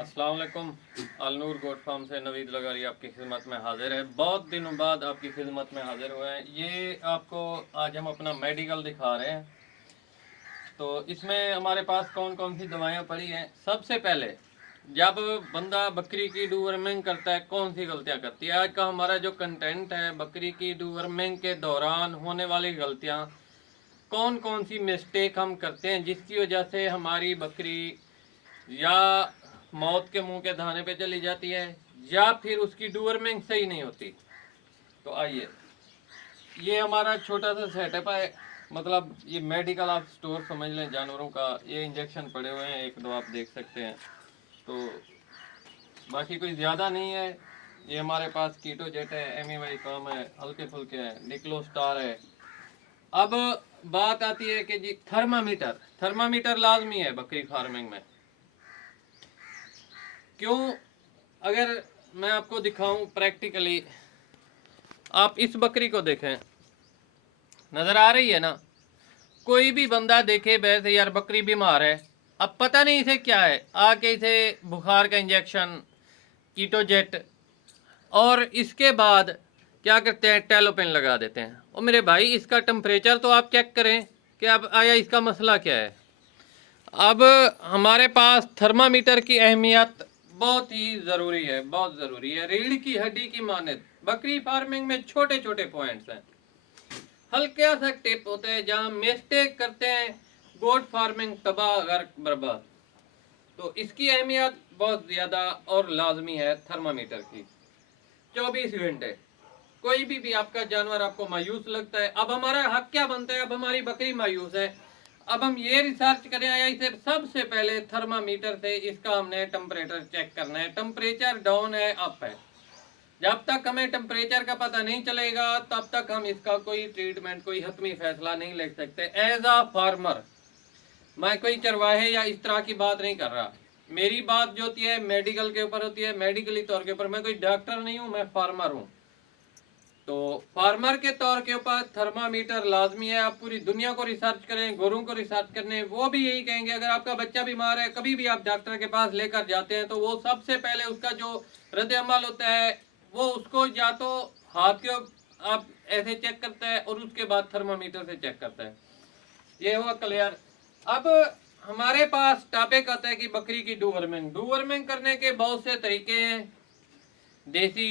अस्सलाम वालेकुम। Al Noor goat farm से नवीद लगारी आपकी खिदमत में हाजिर है। बहुत दिनों बाद आपकी खिदमत में हाजिर हुए हैं। ये आपको आज हम अपना मेडिकल दिखा रहे हैं। तो इसमें हमारे पास कौन कौन सी दवाइयाँ पड़ी हैं। सबसे पहले जब बंदा बकरी की डूवर्मिंग करता है कौन सी गलतियाँ करती है। आज का हमारा जो कंटेंट है बकरी की डूवर्मिंग के दौरान होने वाली गलतियाँ, कौन कौन सी मिस्टेक हम करते हैं जिसकी वजह से हमारी बकरी या मौत के मुंह के धाने पे चली जाती है या फिर उसकी डूवर्मिंग सही नहीं होती। तो आइए, ये हमारा छोटा सा सेटअप है। मतलब ये मेडिकल आप स्टोर समझ लें जानवरों का। ये इंजेक्शन पड़े हुए हैं, एक दो आप देख सकते हैं। तो बाकी कोई ज़्यादा नहीं है। ये हमारे पास कीटोजेट है, एमईवाई काम है, हल्के फुल्के हैं, निक्लो स्टार है। अब बात आती है कि जी थर्मामीटर, थर्मामीटर लाजमी है बकरी फार्मिंग में। क्यों? अगर मैं आपको दिखाऊं प्रैक्टिकली, आप इस बकरी को देखें, नज़र आ रही है ना। कोई भी बंदा देखे वैसे यार बकरी बीमार है, अब पता नहीं इसे क्या है, आके इसे बुखार का इंजेक्शन, कीटोजेट, और इसके बाद क्या करते हैं, टेलोपेन लगा देते हैं। और मेरे भाई इसका टेम्परेचर तो आप चेक करें कि अब आया इसका मसला क्या है। अब हमारे पास थर्मामीटर की अहमियत बहुत ही ज़रूरी है, बहुत ज़रूरी है। रीढ़ की हड्डी की मानद बकरी फार्मिंग में छोटे छोटे पॉइंट्स हैं, हल्का सा टिप होता है, जहाँ मिस्टेक करते हैं गोट फार्मिंग तबाह गर्क बर्बाद। तो इसकी अहमियत बहुत ज़्यादा और लाजमी है थर्मामीटर की। 24 घंटे कोई भी आपका जानवर आपको मायूस लगता है, अब हमारा हक क्या बनता है, अब हमारी बकरी मायूस है, अब हम ये रिसर्च करें या इसे सबसे पहले थर्मामीटर से इसका हमने टेम्परेचर चेक करना है। टेम्परेचर डाउन है अप है, जब तक हमें टेम्परेचर का पता नहीं चलेगा तब तक हम इसका कोई ट्रीटमेंट, कोई हतमी फैसला नहीं ले सकते। एज आ फार्मर, मैं कोई चरवाहे या इस तरह की बात नहीं कर रहा। मेरी बात जो होती है मेडिकल के ऊपर होती है, मेडिकली तौर के ऊपर। मैं कोई डॉक्टर नहीं हूँ, मैं फार्मर हूँ। तो फार्मर के तौर के ऊपर थर्मामीटर लाजमी है। आप पूरी दुनिया को रिसर्च करें, गोरों को रिसर्च करने, वो भी यही कहेंगे अगर आपका बच्चा बीमार है, कभी भी आप डॉक्टर के पास लेकर जाते हैं तो वो सबसे पहले उसका जो रद्द अमल होता है वो उसको या तो हाथ के आप ऐसे चेक करता है और उसके बाद थर्मामीटर से चेक करता है। ये हुआ क्लियर। अब हमारे पास टॉपिक आता है कि बकरी की डूवर्मिंग। डूवर्मिंग करने के बहुत से तरीके हैं, देसी,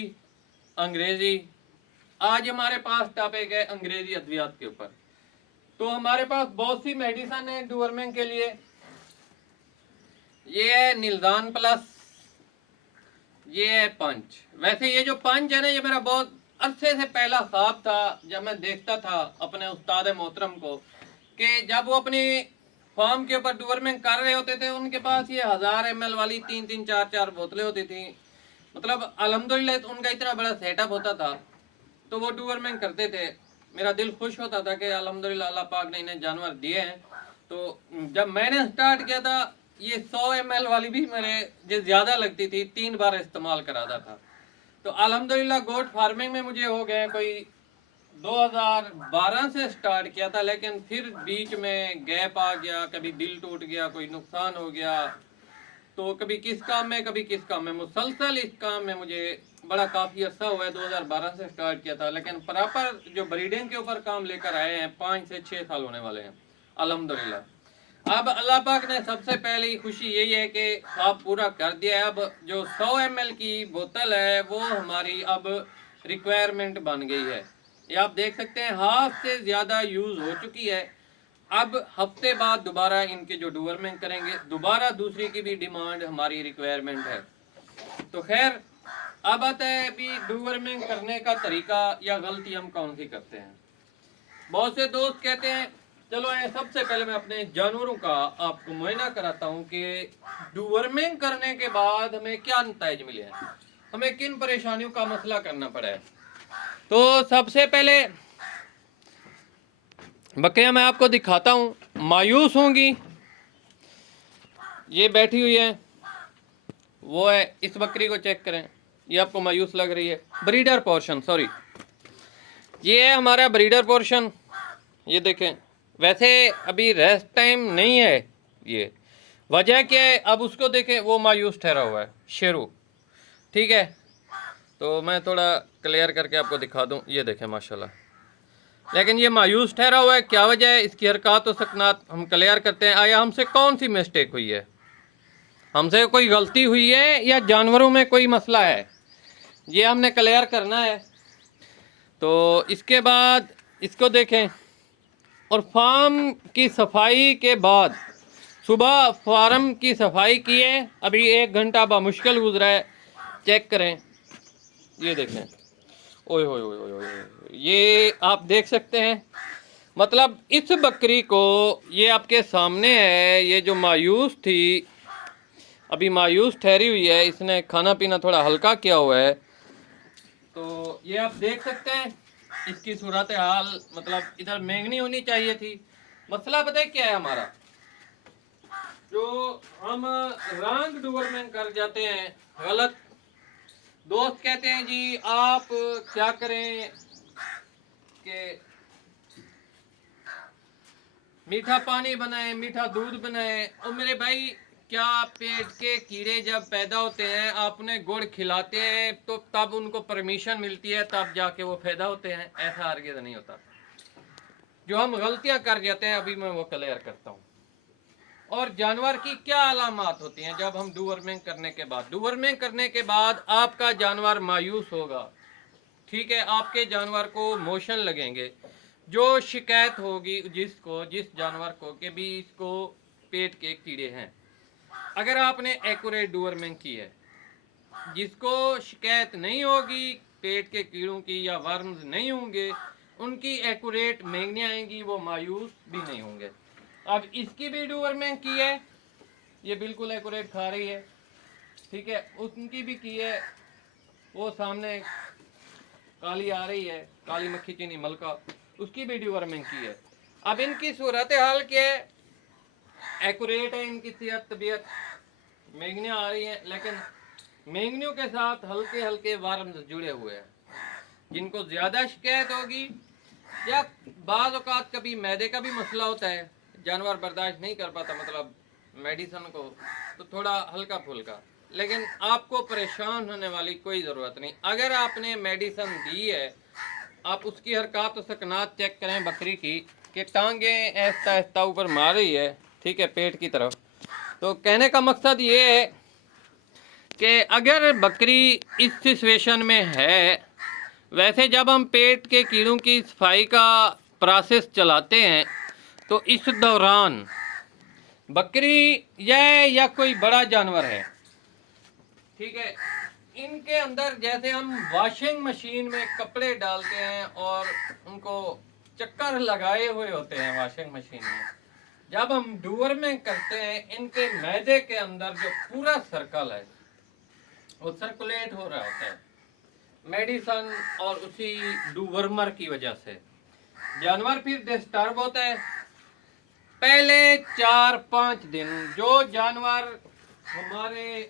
अंग्रेजी। आज हमारे पास टॉपिक है अंग्रेजी अद्वियात के ऊपर। तो हमारे पास बहुत सी मेडिसिन है डूवर्मिंग के लिए। ये है निल्दान प्लस, ये है पंच। वैसे ये जो पंच है ना, ये मेरा बहुत अरसे से पहला ख्वाब था जब मैं देखता था अपने उस्ताद मोहतरम को कि जब वो अपनी फार्म के ऊपर डूवर्मिंग कर रहे होते थे, उनके पास ये 1000 ml वाली 3-3 4-4 बोतलें होती थी। मतलब अल्हम्दुलिल्लाह उनका इतना बड़ा सेटअप होता था, तो वो डूवर्मिंग करते थे। मेरा दिल खुश होता था कि अल्हम्दुलिल्लाह अल्लाह पाक ने इन्हें जानवर दिए हैं। तो जब मैंने स्टार्ट किया था, ये 100 ml वाली भी मेरे जो ज़्यादा लगती थी, 3 बार इस्तेमाल कराता था। तो अल्हम्दुलिल्लाह गोट फार्मिंग में मुझे हो गए कोई 2012 से स्टार्ट किया था, लेकिन फिर बीच में गैप आ गया, कभी दिल टूट गया, कोई नुकसान हो गया, तो कभी किस काम में कभी किस काम में, मुसलसल इस काम में मुझे बड़ा काफ़ी अर्सा हुआ है। 2012 से स्टार्ट किया था, लेकिन प्रॉपर जो ब्रीडिंग के ऊपर काम लेकर आए हैं 5 से 6 साल होने वाले हैं अल्हम्दुलिल्लाह। अब अल्लाह पाक ने सबसे पहली खुशी यही है कि आप पूरा कर दिया है। अब जो 100 ml की बोतल है वो हमारी अब रिक्वायरमेंट बन गई है। ये आप देख सकते हैं हाफ से ज़्यादा यूज़ हो चुकी है। अब हफ्ते बाद दोबारा इनके जो डूवर्मिंग करेंगे, दोबारा दूसरी की भी डिमांड हमारी रिक्वायरमेंट है। तो खैर, अब आता है अभी डूवर्मिंग करने का तरीका या गलती हम कौन सी करते हैं। बहुत से दोस्त कहते हैं चलो सबसे पहले मैं अपने जानवरों का आपको मुआयना कराता हूँ कि डूवर्मिंग करने के बाद हमें क्या नतीजे मिले हैं, हमें किन परेशानियों का मसला करना पड़ा है। तो सबसे पहले बकरियां मैं आपको दिखाता हूँ, मायूस होंगी। ये बैठी हुई है, वो है, इस बकरी को चेक करें, ये आपको मायूस लग रही है। ब्रीडर पोर्शन, सॉरी, ये है हमारा ब्रीडर पोर्शन। ये देखें, वैसे अभी रेस्ट टाइम नहीं है ये, वजह क्या है, अब उसको देखें, वो मायूस ठहरा हुआ है शेरू। ठीक है, तो मैं थोड़ा क्लियर करके आपको दिखा दूं, ये देखें माशाल्लाह, लेकिन ये मायूस ठहरा हुआ है। क्या वजह है, इसकी हरकत और सकनात हम क्लियर करते हैं। आया हमसे कौन सी मिस्टेक हुई है, हमसे कोई गलती हुई है या जानवरों में कोई मसला है, ये हमने क्लियर करना है। तो इसके बाद इसको देखें, और फार्म की सफाई के बाद, सुबह फार्म की सफाई की है, अभी 1 घंटा बामुश्किल गुजरा है, चेक करें, ये देखें, ओए होए होए होए होए, ये आप देख सकते हैं। मतलब इस बकरी को, ये आपके सामने है, ये जो मायूस थी, अभी मायूस ठहरी हुई है, इसने खाना पीना थोड़ा हल्का किया हुआ है। तो ये आप देख सकते हैं इसकी सूरत हाल, मतलब इधर मेंगनी होनी चाहिए थी। मसला पता है क्या है हमारा, जो हम रंग डूबरमेंट कर जाते हैं गलत। दोस्त कहते हैं जी आप क्या करें कि मीठा पानी बनाएं, मीठा दूध बनाएं। और मेरे भाई, क्या पेट के कीड़े जब पैदा होते हैं, आप उन्हें गुड़ खिलाते हैं तो तब उनको परमिशन मिलती है, तब जाके वो पैदा होते हैं, ऐसा हरगिज़ नहीं होता। जो हम गलतियां कर जाते हैं, अभी मैं वो क्लियर करता हूँ। और जानवर की क्या अलामात होती हैं जब हम डूवर्मिंग करने के बाद, डूवर्मिंग करने के बाद आपका जानवर मायूस होगा। ठीक है, आपके जानवर को मोशन लगेंगे, जो शिकायत होगी जिस जानवर को कि भी इसको पेट के कीड़े हैं। अगर आपने एक्यूरेट डूवर्मिंग की है, जिसको शिकायत नहीं होगी पेट के कीड़ों की या वर्म्स नहीं होंगे, उनकी एक्यूरेट मेंगनियाँ आएंगी, वो मायूस भी नहीं होंगे। अब इसकी भी डूवर्मिंग की है, ये बिल्कुल एक्यूरेट खा रही है। ठीक है, उनकी भी की है, वो सामने काली आ रही है, काली मक्खी चीनी मलका, उसकी भी डीवर्मिंग की है। अब इनकी सूरत हाल क्या है, एक्यूरेट है इनकी सेहत तबीयत, मेंगनियाँ आ रही हैं, लेकिन मेंगनियों के साथ हल्के हल्के वर्म्स जुड़े हुए हैं। जिनको ज़्यादा शिकायत होगी, या बाज़ औक़ात कभी मैदे का भी मसला होता है, जानवर बर्दाश्त नहीं कर पाता मतलब मेडिसन को, तो थोड़ा हल्का फुल्का, लेकिन आपको परेशान होने वाली कोई ज़रूरत नहीं। अगर आपने मेडिसन दी है, आप उसकी हरकत और सकनात चेक करें बकरी की, कि टांगें ऐसा ऐसा ऊपर मार रही है, ठीक है, पेट की तरफ। तो कहने का मकसद ये है कि अगर बकरी इस सिचुएशन में है, वैसे जब हम पेट के कीड़ों की सफाई का प्रोसेस चलाते हैं, तो इस दौरान बकरी या कोई बड़ा जानवर है, ठीक है, इनके अंदर जैसे हम वॉशिंग मशीन में कपड़े डालते हैं और उनको चक्कर लगाए हुए होते हैं वॉशिंग मशीन में, जब हम डूवर में करते हैं, इनके मैदे के अंदर जो पूरा सर्कल है वो सर्कुलेट हो रहा होता है मेडिसन और उसी डूवर्मर की वजह से। जानवर फिर डिस्टर्ब होता है। पहले 4-5 दिन जो जानवर हमारे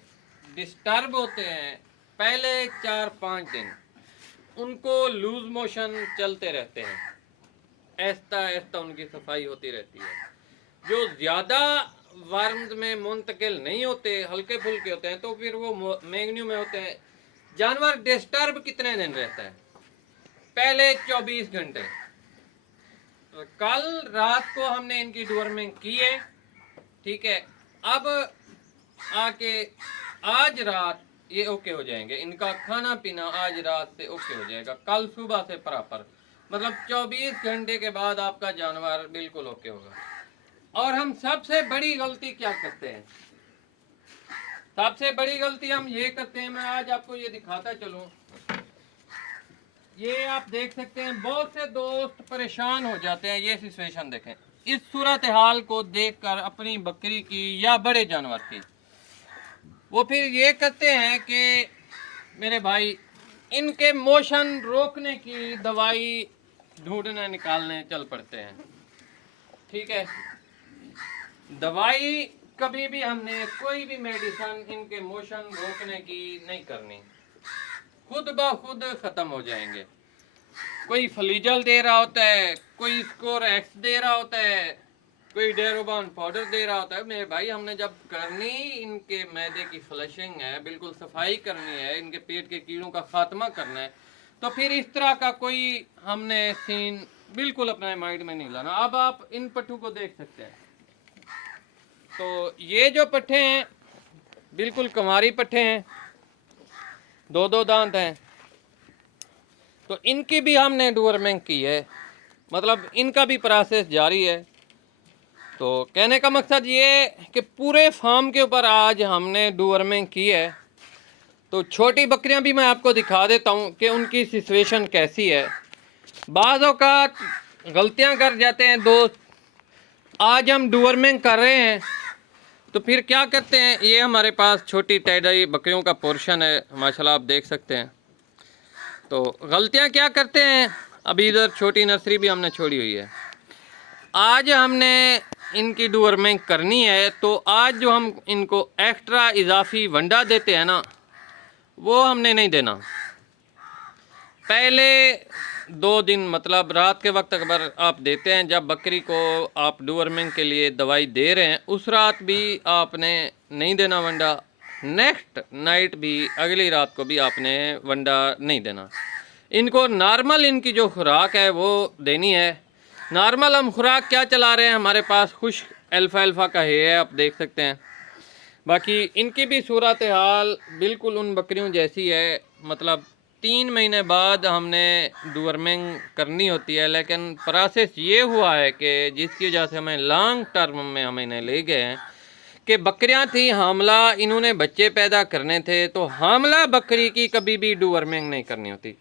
डिस्टर्ब होते हैं, पहले 4-5 दिन उनको लूज मोशन चलते रहते हैं, ऐसा ऐसा उनकी सफाई होती रहती है। जो ज़्यादा वर्म्स में मुंतकिल नहीं होते, हल्के फुल्के होते हैं, तो फिर वो मेंगनियों में होते हैं। जानवर डिस्टर्ब कितने दिन रहता है, पहले 24 घंटे। तो कल रात को हमने इनकी डूवर्मिंग की है, ठीक है, अब आके आज रात ये ओके हो जाएंगे, इनका खाना पीना आज रात से ओके हो जाएगा, कल सुबह से प्रॉपर, मतलब 24 घंटे के बाद आपका जानवर बिल्कुल ओके होगा। और हम सबसे बड़ी गलती क्या करते हैं, सबसे बड़ी गलती हम ये करते हैं, मैं आज आपको ये दिखाता चलूं, ये आप देख सकते हैं, बहुत से दोस्त परेशान हो जाते हैं। ये सिचुएशन देखें, इस सूरत हाल को देखकर अपनी बकरी की या बड़े जानवर की, वो फिर ये कहते हैं कि मेरे भाई इनके मोशन रोकने की दवाई ढूंढने निकालने चल पड़ते हैं। ठीक है, दवाई कभी भी हमने कोई भी मेडिसिन इनके मोशन रोकने की नहीं करनी, खुद ब खुद ख़त्म हो जाएंगे। कोई फ्लीजल दे रहा होता है, कोई स्कोर एक्स दे रहा होता है, कोई डेरोबान पाउडर दे रहा होता है। मेरे भाई हमने जब करनी इनके मैदे की फ्लशिंग है, बिल्कुल सफाई करनी है, इनके पेट के कीड़ों का खात्मा करना है, तो फिर इस तरह का कोई हमने सीन बिल्कुल अपने माइंड में नहीं लाना। अब आप इन पट्टू को देख सकते हैं। तो ये जो पट्ठे हैं बिल्कुल कुंवारी पट्ठे हैं, 2-2 दांत हैं। तो इनकी भी हमने डूअरमिंग की है, मतलब इनका भी प्रोसेस जारी है। तो कहने का मकसद ये कि पूरे फार्म के ऊपर आज हमने डूअरमिंग की है। तो छोटी बकरियां भी मैं आपको दिखा देता हूँ कि उनकी सिचुएशन कैसी है। बाज़ औक़ात गलतियां कर जाते हैं दोस्त। आज हम डूअरमिंग कर रहे हैं तो फिर क्या करते हैं, ये हमारे पास छोटी टैडई बकरियों का पोर्शन है, माशाल्लाह आप देख सकते हैं। तो गलतियां क्या करते हैं, अभी इधर छोटी नर्सरी भी हमने छोड़ी हुई है। आज हमने इनकी डूअरमिंग करनी है, तो आज जो हम इनको एक्स्ट्रा इजाफी वंडा देते हैं ना, वो हमने नहीं देना। पहले 2 दिन मतलब रात के वक्त अगर आप देते हैं, जब बकरी को आप डूअरमिंग के लिए दवाई दे रहे हैं, उस रात भी आपने नहीं देना वंडा। नेक्स्ट नाइट भी, अगली रात को भी आपने वंडा नहीं देना। इनको नॉर्मल इनकी जो खुराक है वो देनी है। नॉर्मल हम खुराक क्या चला रहे हैं, हमारे पास खुश्क अल्फा का है, आप देख सकते हैं। बाकी इनकी भी सूरत हाल बिल्कुल उन बकरियों जैसी है। मतलब 3 महीने बाद हमने डूअरमिंग करनी होती है, लेकिन प्रोसेस ये हुआ है कि जिसकी वजह से हमें लॉन्ग टर्म में हम इन्हें ले गए हैं कि बकरियां थी हामला, इन्होंने बच्चे पैदा करने थे, तो हामला बकरी की कभी भी डूअरमिंग नहीं करनी होती।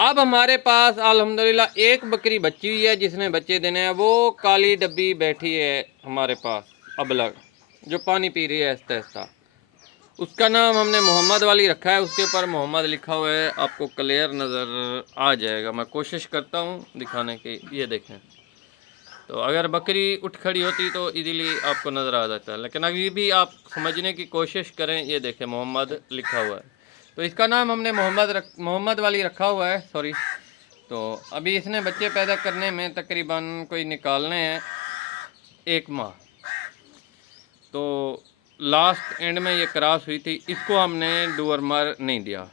अब हमारे पास अल्हम्दुलिल्लाह एक बकरी बच्ची हुई है जिसने बच्चे देने हैं। वो काली डब्बी बैठी है हमारे पास अबलग, जो पानी पी रही है आहिस्ता आहिस्ता। उसका नाम हमने मोहम्मद वाली रखा है, उसके ऊपर मोहम्मद लिखा हुआ है, आपको क्लियर नज़र आ जाएगा। मैं कोशिश करता हूँ दिखाने की, ये देखें। तो अगर बकरी उठ खड़ी होती तो इजीली आपको नज़र आ जाता है, लेकिन अभी भी आप समझने की कोशिश करें। ये देखें मोहम्मद लिखा हुआ है, तो इसका नाम हमने मोहम्मद वाली रखा हुआ है, सॉरी। तो अभी इसने बच्चे पैदा करने में तकरीबन कोई निकालने हैं 1 माह। तो लास्ट एंड में ये क्रॉस हुई थी, इसको हमने डूअरमर नहीं दिया।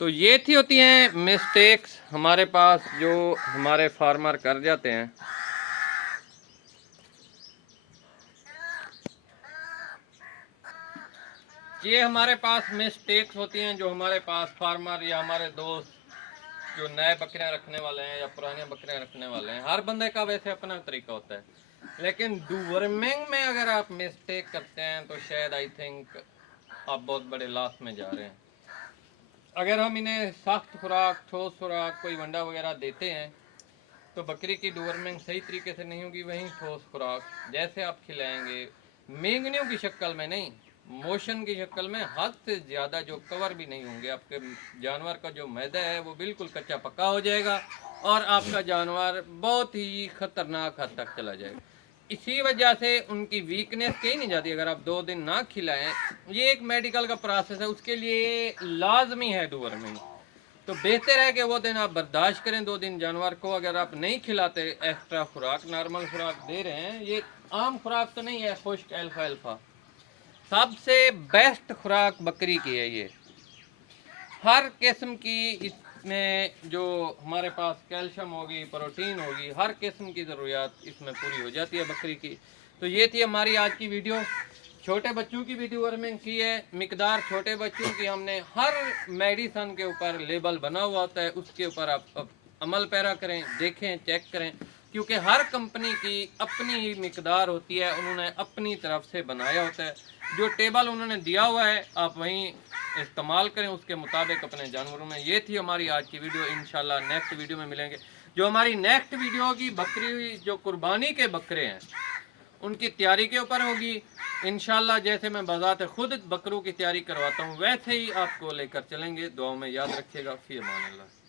तो ये थी होती हैं मिस्टेक्स हमारे पास जो हमारे फार्मर कर जाते हैं। ये हमारे पास मिस्टेक्स होती हैं जो हमारे पास फार्मर या हमारे दोस्त जो नए बकरियां रखने वाले हैं या पुरानी बकरियां रखने वाले हैं, हर बंदे का वैसे अपना तरीका होता है, लेकिन डूअरमिंग में अगर आप मिस्टेक करते हैं तो शायद आई थिंक आप बहुत बड़े लॉस में जा रहे हैं। अगर हम इन्हें सख्त खुराक, ठोस खुराक, कोई वंडा वगैरह देते हैं तो बकरी की डूअरमिंग सही तरीके से नहीं होगी। वहीं ठोस खुराक जैसे आप खिलाएंगे, मेंगनियों की शक्ल में नहीं, मोशन की शक्ल में, हद से ज़्यादा जो कवर भी नहीं होंगे, आपके जानवर का जो मैदा है वो बिल्कुल कच्चा पक्का हो जाएगा और आपका जानवर बहुत ही ख़तरनाक हद तक चला जाएगा। इसी वजह से उनकी वीकनेस कहीं नहीं जाती अगर आप 2 दिन ना खिलाएं। ये एक मेडिकल का प्रोसेस है, उसके लिए लाजमी है डूअरमिंग। तो बेहतर है कि वो दिन आप बर्दाश्त करें। 2 दिन जानवर को अगर आप नहीं खिलाते एक्स्ट्रा खुराक, नॉर्मल खुराक दे रहे हैं, ये आम खुराक तो नहीं है, खुश्क अल्फा सबसे बेस्ट खुराक बकरी की है। ये हर किस्म की, इसमें जो हमारे पास कैल्शियम होगी, प्रोटीन होगी, हर किस्म की ज़रूरियात इसमें पूरी हो जाती है बकरी की। तो ये थी हमारी आज की वीडियो। छोटे बच्चों की भी डूअरमिंग की है, मिकदार छोटे बच्चों की हमने, हर मेडिसन के ऊपर लेबल बना हुआ होता है, उसके ऊपर आप अमल पैरा करें, देखें, चेक करें, क्योंकि हर कंपनी की अपनी ही मिकदार होती है, उन्होंने अपनी तरफ से बनाया होता है। जो टेबल उन्होंने दिया हुआ है आप वहीं इस्तेमाल करें उसके मुताबिक अपने जानवरों में। ये थी हमारी आज की वीडियो। इंशाल्लाह नेक्स्ट वीडियो में मिलेंगे। जो हमारी नेक्स्ट वीडियो होगी बकरी जो कुर्बानी के बकरे हैं उनकी तैयारी के ऊपर होगी इंशाल्लाह। जैसे मैं बज़ात खुद बकरों की तैयारी करवाता हूँ वैसे ही आपको लेकर चलेंगे। दुआओं में याद रखिएगा। फ़ी अमान अल्लाह।